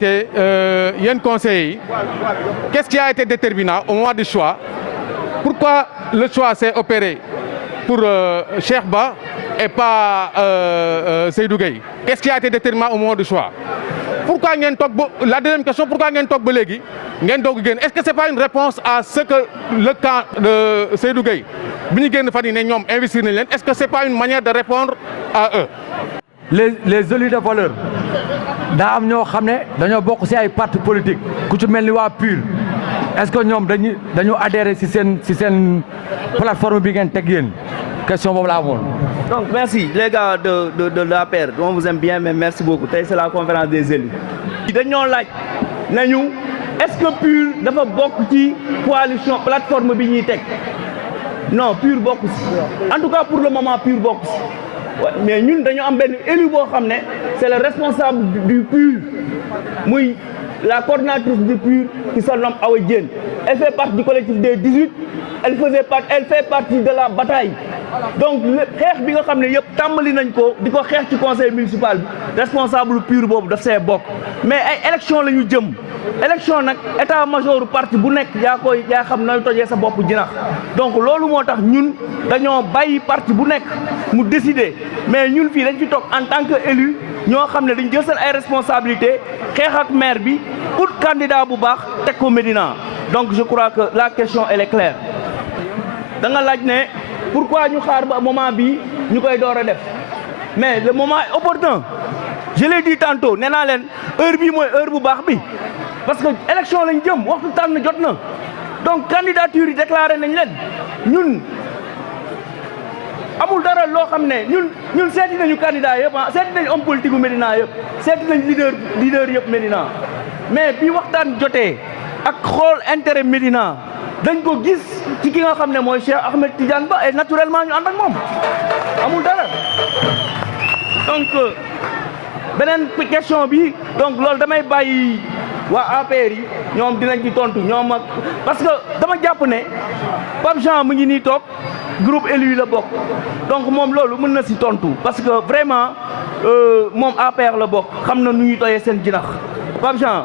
laajte yéen conseillers yi qu'est-ce qui a été déterminant au moment du choix? Pourquoi le choix s'est opéré pour Cheikh Ba et pas Seydou Gueye? Qu'est-ce qui a été déterminant au moment du choix? Pourquoi ngeen toog ba la deuxième question, pourquoi ngeen toog ba léegi ngeen doog génn? Est-ce que c'est pas une réponse à ce que le camp de Seydou Gueye bi ñu génn fan yi ne ñoom investir nañ leen? Est-ce que c'est pas une manière de répondre à eux? les élus de valeur daa am ñoo xam ne dañoo bokk ci ay parti politique ku ci mel ni waa PUR. Est-ce que ñoom dañu adhéré ci seen plateforme bi ngeen teg yéen? Question boobu laa amoon. Donc merci les gars de l'APR, on vous aime bien mais merci beaucoup. Tey c'est la conférence des élus. dañoo laaj nañu est-ce que PUR dafa bokk ci coalition plateforme bi ñuy teg? Non, PUR bokk ci. En tout cas pour le moment PUR bokk ci. Mais ñun dañoo am benn élu boo xam ne c'est le responsable du PUR muy la coordinatrice du PUR qui se nomme Awa Diène. Elle fait partie du collectif des 18. Elle fait partie de la bataille. Donc xeex bi nga xam ne yëpp tàmbali nañ ko di ko xeex ci conseil municipal bi responsable PUR boobu daf see bokk. Mais ay élection la ñu jëm. Élection nag état major parti bu nekk yaa xam nooy tojee sa bopp jinax. Donc loolu moo tax ñun dañoo bàyyi parti bu nekk mu décider mais ñun fii dañ fi toog en tant que élu ñoo xam ne dañ jël seen ay responsabilités xeex ak maire bi pour candidat bu baax teg ko Médina. Donc je crois que la question elle est claire. da nga laaj ne pourquoi ñu xaar ba moment bi ñu koy door a def mais le moment est opportun. Je l'ai dit tantôt nee naa leen heure bii mooy heure bu baax bi parce que élection lañ jëm waxtu tànn jot na donc candidature yi déclaré nañ leen ñun amul dara loo xam ne ñun seeti nañu candidat yëpp seeti nañu homme politique bu Médina yëpp seeti nañ leader yëpp Médina mais bi waxtaan jotee ak xool intérêt Médina dañ ko gis ci ki nga xam ne mooy Cheikh Ahmed Tidiane Ba et naturellement ñu ànd ak moom amul dara donc beneen question bi donc loolu damay bàyyi waa APR yi ñoom dinañ ci tontu ñoom ak parce que dama jàpp ne Pape Jean mu ngi nii toog groupe élu la bokk donc moom loolu mën na si tontu parce que vraiment moom APR la bokk xam na nu ñuy toyee seen jinax Pape Jean